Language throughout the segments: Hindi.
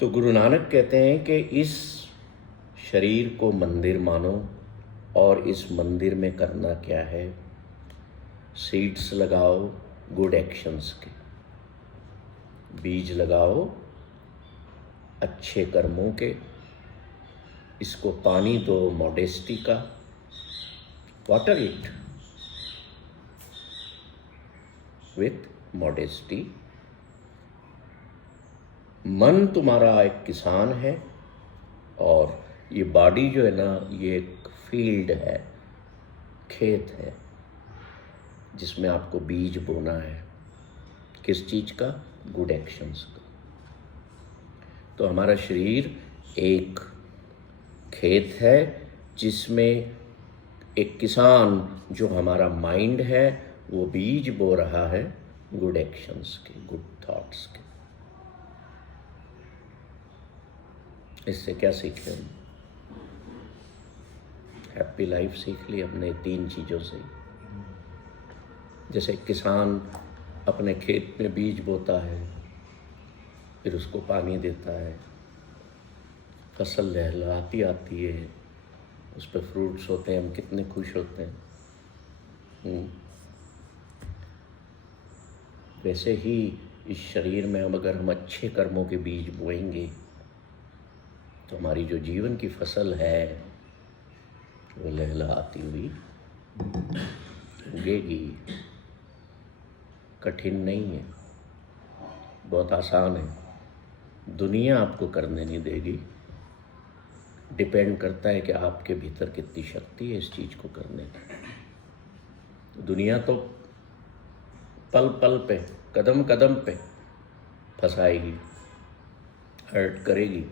तो गुरु नानक कहते हैं कि इस शरीर को मंदिर मानो और इस मंदिर में करना क्या है, सीड्स लगाओ गुड एक्शंस के, बीज लगाओ अच्छे कर्मों के, इसको पानी दो मॉडेस्टी का, वाटर इट विथ मॉडेस्टी। मन तुम्हारा एक किसान है और ये बॉडी जो है ना, ये एक फील्ड है, खेत है, जिसमें आपको बीज बोना है। किस चीज़ का? गुड एक्शंस का। तो हमारा शरीर एक खेत है जिसमें एक किसान जो हमारा माइंड है वो बीज बो रहा है गुड एक्शंस के, गुड थॉट्स के। इससे क्या सीखे हम? हैप्पी लाइफ सीख ली हमने 3 चीज़ों से। जैसे किसान अपने खेत में बीज बोता है, फिर उसको पानी देता है, फसल लहलहाती आती है, उस पर फ्रूट्स होते हैं, हम कितने खुश होते हैं। वैसे ही इस शरीर में अगर हम अच्छे कर्मों के बीज बोएंगे तो हमारी जो जीवन की फसल है वो लहलहाती हुई उगेगी। कठिन नहीं है, बहुत आसान है। दुनिया आपको करने नहीं देगी। डिपेंड करता है कि आपके भीतर कितनी शक्ति है इस चीज़ को करने की। दुनिया तो पल पल पे, कदम कदम पे फंसाएगी, हर्ट करेगी।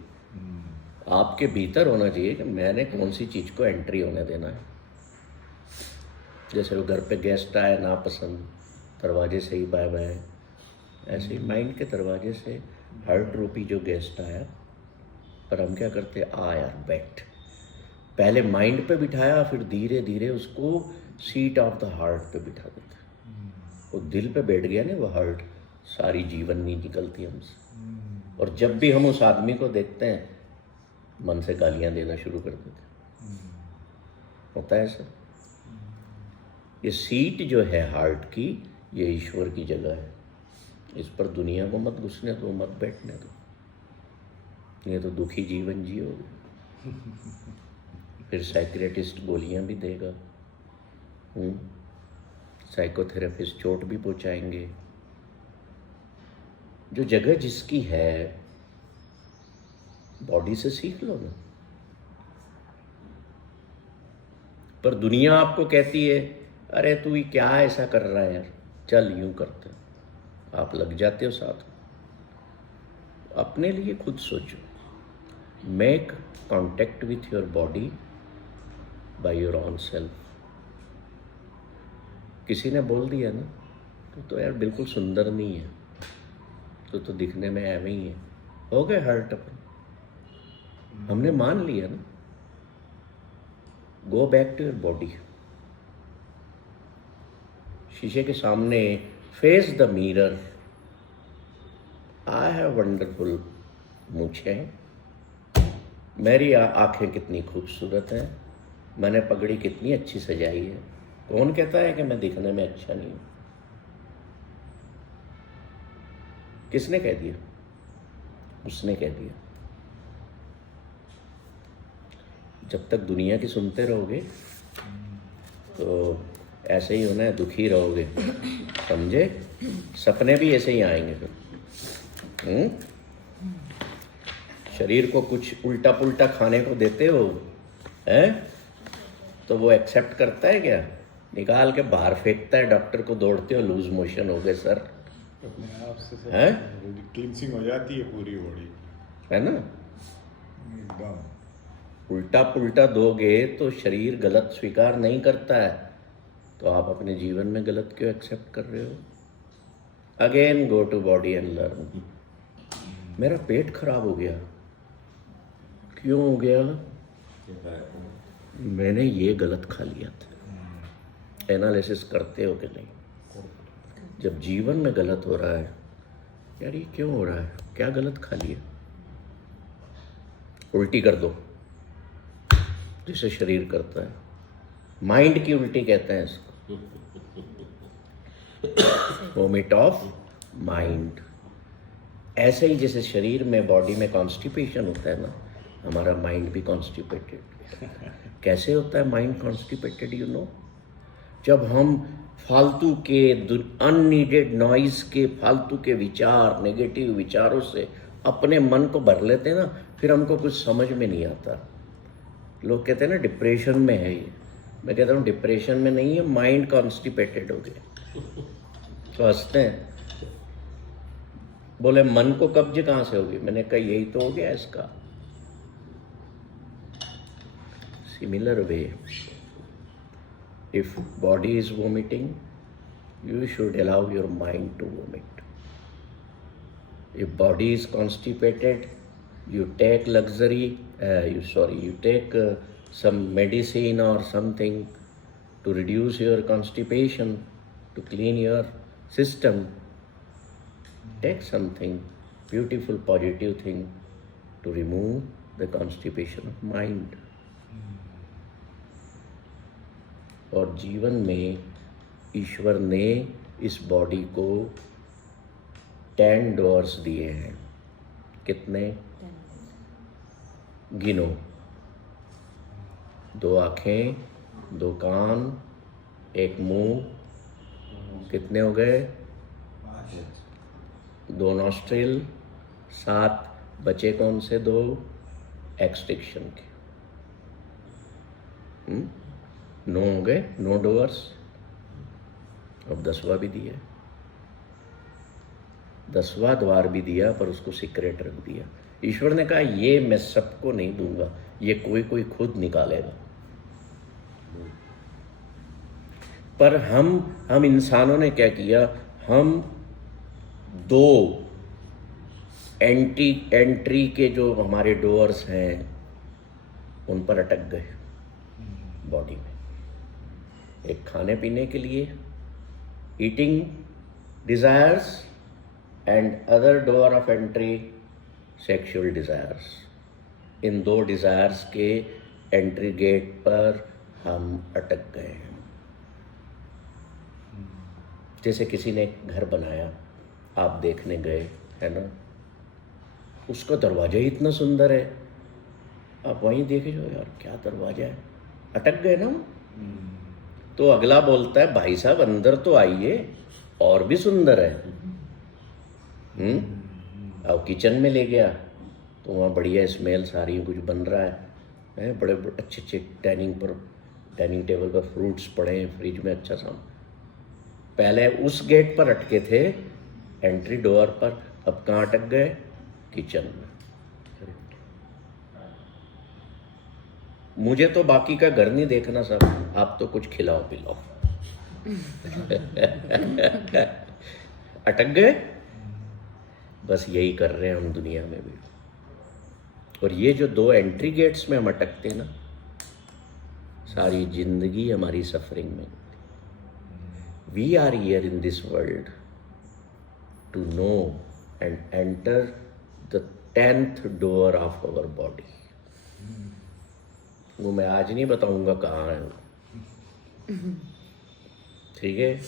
आपके भीतर होना चाहिए कि मैंने कौन सी चीज़ को एंट्री होने देना है। जैसे वो घर पे गेस्ट आए नापसंद, दरवाजे से ही बाय बाय, ऐसे ही माइंड के दरवाजे से हर्ट रूपी जो गेस्ट आया, पर हम क्या करते, आ यार बैठ। पहले माइंड पे बिठाया, फिर धीरे धीरे उसको सीट ऑफ द हार्ट पे बिठा देते। वो दिल पे बैठ गया ना वो हर्ट, सारी जीवन नहीं निकलती हमसे। और जब भी हम उस आदमी को देखते हैं मन से गालियां देना शुरू कर देते। होता है सर। ये सीट जो है हार्ट की, ये ईश्वर की जगह है। इस पर दुनिया को मत घुसने दो, मत बैठने दो, ये तो दुखी जीवन जियोगे। फिर साइकियाट्रिस्ट गोलियां भी देगा, साइकोथेरेपिस्ट चोट भी पहुंचाएंगे। जो जगह जिसकी है, बॉडी से सीख लो ना। पर दुनिया आपको कहती है अरे तू ये क्या ऐसा कर रहा है यार, चल यूं करते। आप लग जाते हो साथ। अपने लिए खुद सोचो। Make contact with your body by your own self. किसी ने बोल दिया ना तो यार बिल्कुल सुंदर नहीं है, तो दिखने में ऐਵੇਂ ही है, हो गए हर्ट अपन। हमने मान लिया ना। Go back to your body. शीशे के सामने face the mirror. I have wonderful मूंछें, मेरी आंखें कितनी खूबसूरत हैं, मैंने पगड़ी कितनी अच्छी सजाई है। कौन कहता है कि मैं दिखने में अच्छा नहीं हूं? किसने कह दिया? उसने कह दिया। जब तक दुनिया की सुनते रहोगे तो ऐसे ही होना है, दुखी रहोगे, समझे? सपने भी ऐसे ही आएंगे फिर। शरीर को कुछ उल्टा पुल्टा खाने को देते हो हैं तो वो एक्सेप्ट करता है क्या? निकाल के बाहर फेंकता है। डॉक्टर को दौड़ते हो, लूज मोशन हो गए सर, अपने आप से हैं? क्लींसिंग हो जाती है पूरी बॉडी, है ना? एकदम। उल्टा पुल्टा दोगे तो शरीर गलत स्वीकार नहीं करता है, तो आप अपने जीवन में गलत क्यों एक्सेप्ट कर रहे हो? Again go to body and learn. मेरा पेट खराब हो गया, क्यों हो गया? मैंने ये गलत खा लिया था। एनालिसिस करते हो कि नहीं? जब जीवन में गलत हो रहा है, यार ये क्यों हो रहा है, क्या गलत खा लिया? उल्टी कर दो, जिसे शरीर करता है। माइंड की उल्टी कहते हैं इसको, वोमिट ऑफ माइंड। ऐसे ही जैसे शरीर में, बॉडी में कॉन्स्टिपेशन होता है ना, हमारा माइंड भी कॉन्स्टिपेटेड। कैसे होता है माइंड कॉन्स्टिपेटेड? यू नो, जब हम फालतू के, अननीडेड नॉइज के, फालतू के विचार, नेगेटिव विचारों से अपने मन को भर लेते हैं ना, फिर हमको कुछ समझ में नहीं आता। लोग कहते हैं ना डिप्रेशन में है ये, मैं कहता हूँ डिप्रेशन में नहीं है, माइंड कॉन्स्टिपेटेड हो गया। तो हंसते हैं, बोले मन को कब्ज कहाँ से होगी? मैंने कहा यही तो हो गया इसका। Similar way, if body is vomiting, you should allow your mind to vomit. If body is constipated, you take you take some medicine or something to reduce your constipation, to clean your system. Take something beautiful, positive thing to remove the constipation of mind. और जीवन में ईश्वर ने इस बॉडी को 10 डोर्स दिए हैं। कितने? गिनो। 2 आँखें, 2 कान, 1 मुंह, कितने हो गए? 2 नॉस्ट्रिल, 7 बचे कौन से? 2 एक्सटिंक्शन के। 9 हो गए, 9 डोर्स। अब 10वां भी दिया, 10वां द्वार भी दिया, पर उसको सीक्रेट रख दिया। ईश्वर ने कहा ये मैं सबको नहीं दूंगा, ये कोई कोई खुद निकालेगा। पर हम इंसानों ने क्या किया? हम 2 एंट्री के जो हमारे डोर्स हैं उन पर अटक गए बॉडी में। एक खाने पीने के लिए, eating desires, and other door of entry sexual desires. In 2 desires के एंट्री गेट पर हम अटक गए हैं। जैसे किसी ने घर बनाया, आप देखने गए, है ना, उसका दरवाजा ही इतना सुंदर है, आप वहीं देखे जो यार क्या दरवाजा है, अटक गए ना। तो अगला बोलता है भाई साहब अंदर तो आइए, और भी सुंदर है। अब किचन में ले गया तो वहाँ बढ़िया स्मेल सारी कुछ बन रहा है, बड़े अच्छे अच्छे डाइनिंग टेबल पर फ्रूट्स पड़े हैं, फ्रिज में अच्छा सा। पहले उस गेट पर अटके थे, एंट्री डोर पर, अब कहाँ अटक गए? किचन में। मुझे तो बाकी का घर नहीं देखना सर, आप तो कुछ खिलाओ पिलाओ। अटक गए। बस यही कर रहे हैं हम दुनिया में भी। और ये जो 2 एंट्री गेट्स में हम अटकते हैं ना, सारी जिंदगी हमारी सफरिंग में। We are here in this world to know and enter the 10th door of our body. वो मैं आज नहीं बताऊंगा कहाँ है, ठीक है?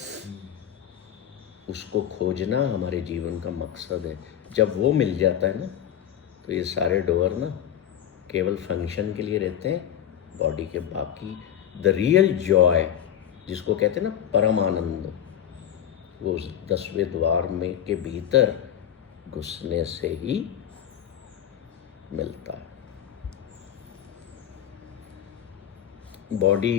उसको खोजना हमारे जीवन का मकसद है। जब वो मिल जाता है ना, तो ये सारे डोर ना केवल फंक्शन के लिए रहते हैं, बॉडी के बाकी द रियल जॉय, जिसको कहते हैं ना परम आनंद, वो उस 10वें द्वार में के भीतर घुसने से ही मिलता है। बॉडी